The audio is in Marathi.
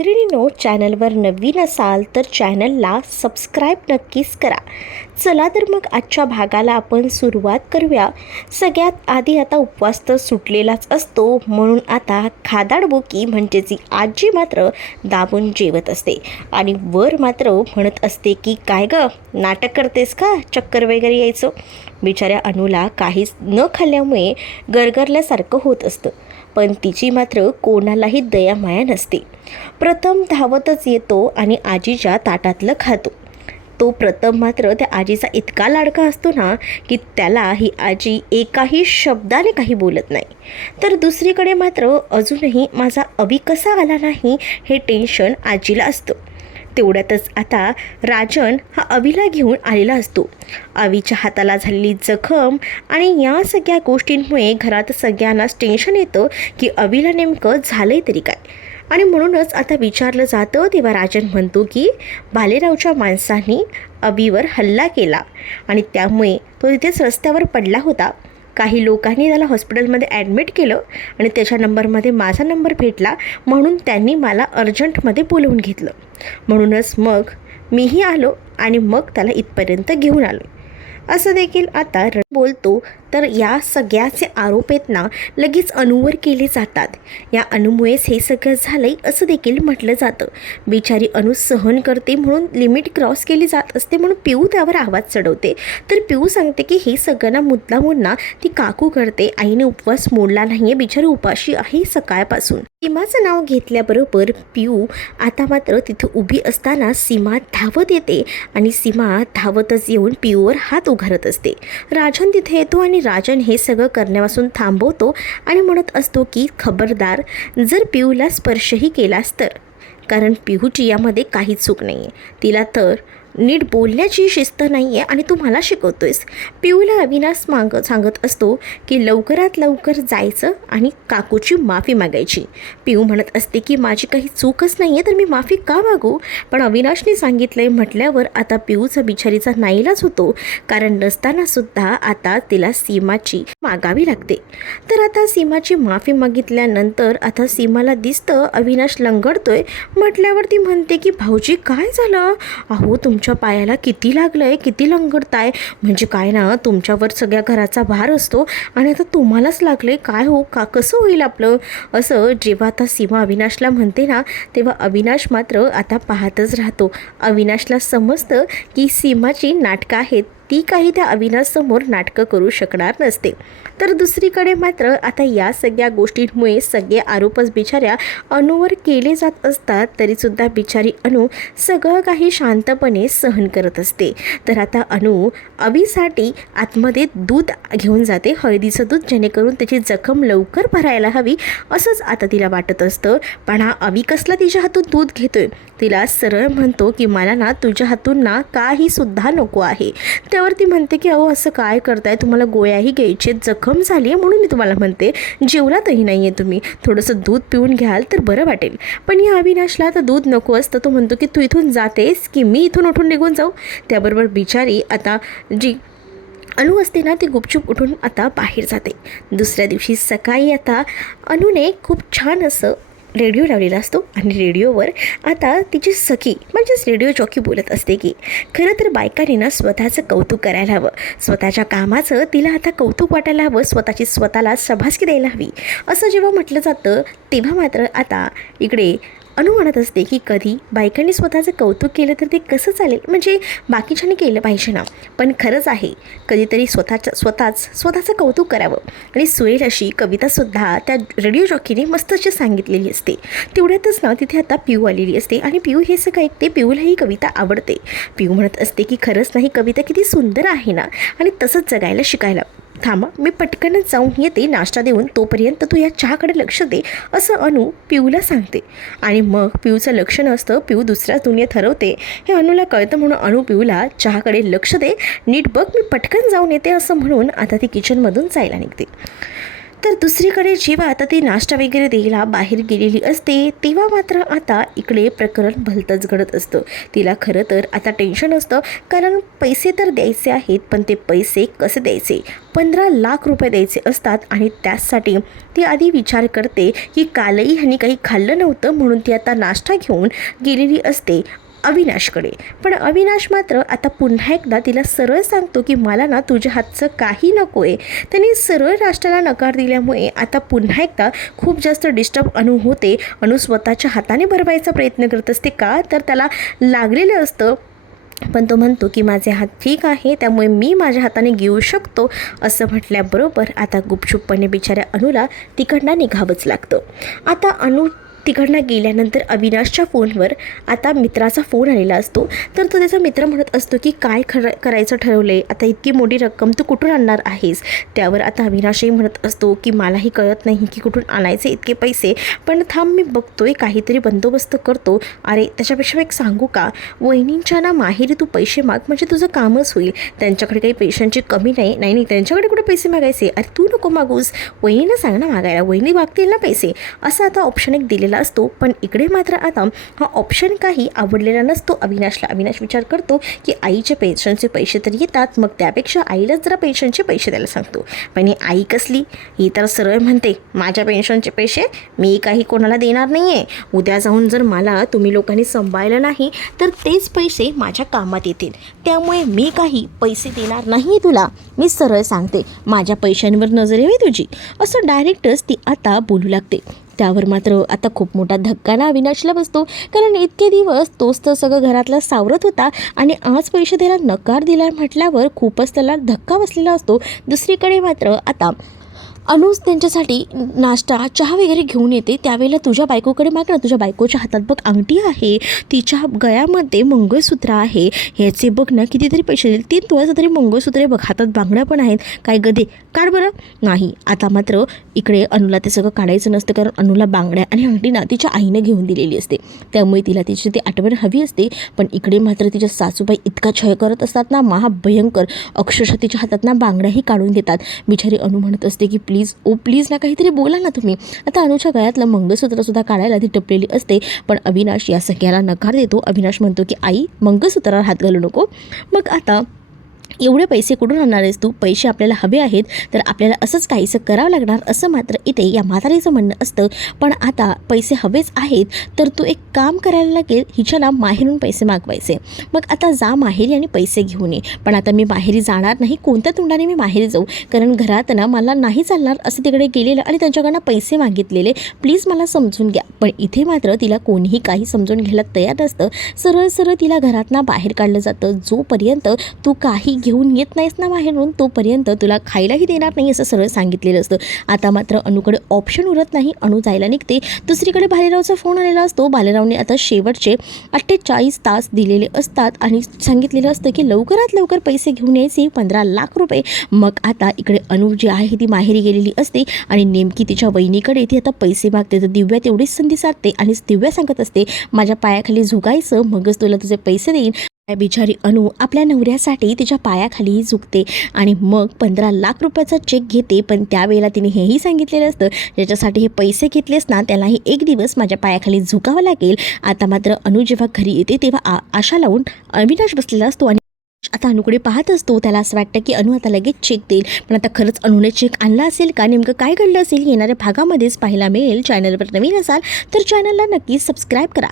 मैत्रिणीनो चॅनलवर नवीन असाल तर चॅनलला सबस्क्राईब नक्कीच करा. चला तर मग आजच्या भागाला आपण सुरुवात करूया. सगळ्यात आधी आता उपवास तर सुटलेलाच असतो म्हणून आता खादाडबोकी म्हणजे जी आजी मात्र दाबून जेवत असते. आणि वर मात्र म्हणत असते की काय गं नाटक करतेस का? चक्कर वगैरे यायचं? बिचाऱ्या अनुला काहीच न खाल्ल्यामुळे गरगरल्यासारखं होत असतं. पण तिची मात्र कोणालाही दयामाया नसते. प्रथम धावतच येतो आणि आजीच्या ताटातलं खातो. तो प्रथम मात्र त्या आजीचा इतका लाडका असतो ना की त्याला ही आजी एकाही शब्दाने काही बोलत नाही. तर दुसरीकडे मात्र अजूनही माझा अभि कसा आला नाही हे टेन्शन आजीला असतं. तेवढ्यातच आता राजन हा अवीला घेऊन आलेला असतो. अवीच्या हाताला झालेली जखम आणि या सगळ्या गोष्टींमुळे घरात सगळ्यांनाच टेन्शन येतं की अवीला नेमकं झालंय तरी काय? आणि म्हणूनच आता विचारलं जातं तेव्हा राजन म्हणतो की भालेरावच्या माणसांनी अबीवर हल्ला केला आणि त्यामुळे तो तिथेच रस्त्यावर पडला होता. काही लोकांनी त्याला हॉस्पिटलमध्ये ॲडमिट केलं आणि त्याच्या नंबरमध्ये माझा नंबर भेटला म्हणून त्यांनी मला अर्जंटमध्ये बोलवून घेतलं. म्हणूनच मग मीही आलो आणि मग त्याला इथपर्यंत घेऊन आलो. असं देखील आता र बोलतो. तर या सगळ्याचे आरोप आहेत ना लगेच अणूवर केले जातात. या अणूमुळेच हे सगळं झालंय असं देखील म्हटलं जातं. बिचारी अणू सहन करते म्हणून लिमिट क्रॉस केली जात असते म्हणून पिऊ त्यावर आवाज चढवते. तर पिऊ सांगते की हे सगळं ना मुद्दा ती काकू करते. आईने उपवास मोडला नाही आहे बिचारी उपाशी आहे सकाळपासून. सीमाचं नाव घेतल्याबरोबर पिऊ आता मात्र तिथं उभी असताना सीमा धावत येते आणि सीमा धावतच येऊन पिऊवर हात उघारत असते. राजन तिथे येतो आणि राजन हे सगळं करण्यापासून थांबवतो आणि म्हणत असतो की खबरदार जर पिऊला स्पर्शही केलास तर. कारण पिहूची यामध्ये काहीच चूक नाही आहे तिला तर नीट बोलण्याची शिस्त नाही आहे आणि तू मला शिकवतोयस. पिऊला अविनाश माग सांगत असतो की लवकरात लवकर जायचं आणि काकूची माफी मागायची. पिऊ म्हणत असते की माझी काही चूकच नाही आहे तर मी माफी का मागू? पण अविनाशने सांगितलंय म्हटल्यावर आता पिऊचा बिचारीचा नाईलाच होतो. कारण नसतानासुद्धा आता तिला सीमाची मागावी लागते. तर आता सीमाची माफी मागितल्यानंतर आता सीमाला दिसतं अविनाश लंगडतोय. म्हटल्यावर ती म्हणते की भाऊजी काय झालं? अहो तुमच्या तुमच्या पायाला किती लागलं आहे किती लंगडताय? म्हणजे काय ना तुमच्यावर सगळ्या घराचा भार असतो आणि आता तुम्हालाच लागले काय हो का कसं होईल आपलं? असं जेव्हा आता सीमा अविनाशला म्हणते ना तेव्हा अविनाश मात्र आता पाहतच राहतो. अविनाशला समजतं की सीमाची नाटकं आहेत. ती काही त्या अविनाशसमोर नाटकं करू शकणार नसते. तर दुसरीकडे मात्र आता या सगळ्या गोष्टींमुळे सगळे आरोपच बिचाऱ्या अणूवर केले जात असतात तरीसुद्धा बिचारी अणू सगळं काही शांतपणे सहन करत असते. तर आता अणू अवीसाठी आतमध्ये दूध घेऊन जाते हळदीचं दूध जेणेकरून त्याची जखम लवकर भरायला हवी असंच आता तिला वाटत असतं. पण हा अवी कसला तिच्या हातून दूध घेतोय? तिला सरळ म्हणतो की मला ना तुझ्या हातून ना काही सुद्धा नको आहे. त्यावर ती म्हणते की अहो असं काय करताय? तुम्हाला गोळ्याही घ्यायची जखम झाली आहे म्हणून मी तुम्हाला म्हणते जेवलातही नाही आहे तुम्ही. थोडंसं दूध पिऊन घ्याल तर बरं वाटेल. पण या अविनाशला तर दूध नको असतं तो म्हणतो की तू इथून जातेस की मी इथून उठून निघून जाऊ? त्याबरोबर बिचारी आता जी अनु असते ना ती गुपचूप उठून आता बाहेर जाते. दुसऱ्या दिवशी सकाळी आता अनुने खूप छान असं रेडिओ लावलेला असतो आणि रेडिओवर आता तिची सखी म्हणजेच रेडिओ जॉकी बोलत असते की खरं तर बायकांनी ना स्वतःचं कौतुक करायला हवं. स्वतःच्या कामाचं तिला आता कौतुक वाटायला हवं. स्वतःची स्वतःला सभासकी द्यायला हवी. असं जेव्हा म्हटलं जातं तेव्हा मात्र आता इकडे अनु म्हणत असते की कधी बायकांनी स्वतःचं कौतुक केलं तर ते कसं चालेल? म्हणजे बाकीच्यांनी केलं पाहिजे ना. पण खरंच आहे कधीतरी स्वतःच्या स्वतःच स्वतःचं कौतुक करावं. आणि सुरेल अशी कवितासुद्धा त्या रेडिओ जॉकीने मस्त अशी सांगितलेली असते. तेवढ्यातच ना तिथे आता पिऊ आलेली असते. आणि पिऊ हे सगळं ऐकते पिऊला ही कविता आवडते. पिऊ म्हणत असते की खरंच नाही कविता किती सुंदर आहे ना. आणि तसंच जगायला शिकायला. थांबा मी पटकनच जाऊन येते नाश्ता देऊन तोपर्यंत तू या चहाकडे लक्ष दे असं अनु पिऊला सांगते. आणि मग पिऊचं लक्ष नसतं पिऊ दुसऱ्या दुनियेत ठरवते. हे अनुला कळतं म्हणून अनु पिऊला चहाकडे लक्ष दे नीट बघ मी पटकन जाऊन येते असं म्हणून आता ती किचनमधून जायला निघते. तर दुसरीकडे जेव्हा आता ती नाश्ता वगैरे द्यायला बाहेर गेलेली असते तेव्हा मात्र आता इकडे प्रकरण भलतंच घडत असतं. तिला खरं तर आता टेन्शन असतं कारण पैसे तर द्यायचे आहेत पण ते पैसे कसे द्यायचे? पंधरा लाख रुपये द्यायचे असतात आणि त्याचसाठी ती आधी विचार करते की कालही ह्यांनी काही खाल्लं नव्हतं म्हणून ती आता नाश्ता घेऊन गेलेली असते. अविनाशकडे. पण अविनाश मात्र आता पुन्हा एकदा तिला सरळ सांगतो की मला ना तुझ्या हातचं काही नको आहे त्यांनी सरळ राष्ट्राला नकार दिल्यामुळे आता पुन्हा एकदा खूप जास्त डिस्टर्ब अनु होते. अनु स्वतःच्या हाताने भरवायचा प्रयत्न करत असते का? तर त्याला लागलेलं असतं. पण तो म्हणतो की माझे हात ठीक आहे त्यामुळे मी माझ्या हाताने घेऊ शकतो. असं म्हटल्याबरोबर आता गुपचूपपणे बिचाऱ्या अनुला तिकडनं निघावंच लागतं. आता अनु तिकडनं गेल्यानंतर अविनाशच्या फोनवर आता मित्राचा फोन आलेला असतो. तर तो त्याचा मित्र म्हणत असतो की काय खरं करायचं ठरवलं आहे आता इतकी मोठी रक्कम तू कुठून आणणार आहेस? त्यावर आता अविनाशही म्हणत असतो की मलाही कळत नाही की कुठून आणायचे इतके पैसे. पण थांब मी बघतोय काहीतरी बंदोबस्त करतो. अरे त्याच्यापेक्षा एक सांगू का? वहिनींच्या ना माहेरी तू पैसे माग म्हणजे तुझं कामच होईल. त्यांच्याकडे काही पैशांची कमी नाही. नाही नाही त्यांच्याकडे कुठे पैसे मागायचे? अरे तू नको मागूस. वहिनीनं सांग ना मागायला. वहिनी मागतील ना पैसे. असं आता ऑप्शन एक दिलेलं असतो पण इकडे मात्र आता हा ऑप्शन काही आवडलेला नसतो. अविनाशला अविनाश विचार करतो की आईच्या पेन्शनचे पैसे तर येतात मग त्यापेक्षा आईलाच जरा पेन्शनचे पैसे द्यायला सांगतो. पण ही आई कसली? ही तर सरळ म्हणते माझ्या पेन्शनचे पैसे मी काही कोणाला देणार नाही आहे उद्या जाऊन जर मला तुम्ही लोकांनी सांभाळलं नाही तर तेच पैसे माझ्या कामात येतील. त्यामुळे मी काही पैसे देणार नाही तुला. मी सरळ सांगते माझ्या पैशांवर नजर येवी तुझी. असं डायरेक्टच ती आता बोलू लागते. त्यावर मात्र आता खूप मोठा धक्का ना अविनाशला बसतो. कारण इतके दिवस तोच तर सगळं घरातला सावरत होता आणि आज पैसे द्यायला नकार दिला म्हटल्यावर खूपच त्याला धक्का बसलेला असतो. दुसरीकडे मात्र आता अनुज त्यांच्यासाठी नाश्ता चहा वगैरे घेऊन येते. त्यावेळेला तुझ्या बायकोकडे माग ना तुझ्या बायकोच्या हातात बघ अंगठी आहे. तिच्या गळ्यामध्ये मंगळसूत्र आहे. ह्याचे बघ ना कितीतरी पैसे देईल तीन तोळ्याचं तरी मंगळसूत्र आहे बघ हातात बांगड्या पण आहेत. काय गदे? काढ बरं. नाही आता मात्र इकडे अनुला ते सगळं काढायचं नसतं कारण अनुला बांगड्या आणि अंगठी ना तिच्या आईनं घेऊन दिलेली असते. त्यामुळे तिला तिची ती आठवण हवी असते. पण इकडे मात्र तिच्या सासूबाई इतका छळ करत असतात ना महाभयंकर. अक्षरशः तिच्या हातात ना बांगड्याही काढून देतात. बिचारी अनु म्हणत असते की प्लीज ओ प्लीज ना काहीतरी बोला ना तुम्ही. आता अनुच्या गळ्यातलं मंगळसूत्रसुद्धा काढायला ती टपलेली असते पण अविनाश या सगळ्याला नकार देतो. अविनाश म्हणतो की आई मंगळसूत्रावर हात घालू नको. मग आता एवढे पैसे कुठून आणणार आहेस तू? पैसे आपल्याला हवे आहेत तर आपल्याला असंच काहीसं करावं लागणार असं मात्र इथे या म्हातारीचं म्हणणं असतं. पण आता पैसे हवेच आहेत तर तू एक काम करायला लागेल हिच्याला माहेरून पैसे मागवायचे. मग आता जा माहेरी आणि पैसे घेऊन ये. पण आता मी माहेरी जाणार नाही कोणत्या तोंडाने मी माहेरी जाऊ? कारण घरात ना मला नाही चालणार असं तिकडे गेलेलं आणि त्यांच्याकडनं पैसे मागितलेले. प्लीज मला समजून घ्या. पण इथे मात्र तिला कोणीही काही समजून घ्यायला तयार नसतं. सरळ सरळ तिला घरातना बाहेर काढलं जातं. जोपर्यंत तू काही घेऊन येत नाहीस ना बाहेरून तोपर्यंत तुला खायलाही देणार नाही असं सरळ सांगितलेलं असतं. आता मात्र अनुकडे ऑप्शन उरत नाही अणू जायला निघते. दुसरीकडे भालेरावचा फोन आलेला असतो. भालेरावने आता शेवटचे अठ्ठेचाळीस तास दिलेले असतात आणि सांगितलेलं असतं की लवकरात लवकर पैसे घेऊन यायचे पंधरा लाख रुपये. मग आता इकडे अनु जी आहे ती माहेरी गेलेली असते आणि नेमकी तिच्या वहिनीकडे ती आता पैसे मागते. तर दिव्या तेवढीच संधी साधते आणि दिव्या सांगत असते माझ्या पायाखाली झुकायचं मगच तुला तुझे पैसे देईन. बिचारी अनु आपल्या नवऱ्यासाठी तिच्या पायाखाली झुकते आणि मग पंधरा लाख रुपयाचा चेक घेते. पण त्यावेळेला तिने हेही सांगितलेलं असतं ज्याच्यासाठी हे पैसे घेतलेस ना त्यालाही एक दिवस माझ्या पायाखाली झुकावं लागेल. आता मात्र अनु जेव्हा घरी येते तेव्हा आ आशा लावून अविनाश बसलेला असतो आणि आता अनुकडे पाहत असतो. त्याला असं वाटतं की अनु आता लगेच चेक देईल. पण आता खरंच अनुने चेक आणला असेल का? नेमकं काय घडलं असेल? येणाऱ्या भागामध्येच पाहायला मिळेल. चॅनलवर नवीन असाल तर चॅनलला नक्कीच सबस्क्राईब करा.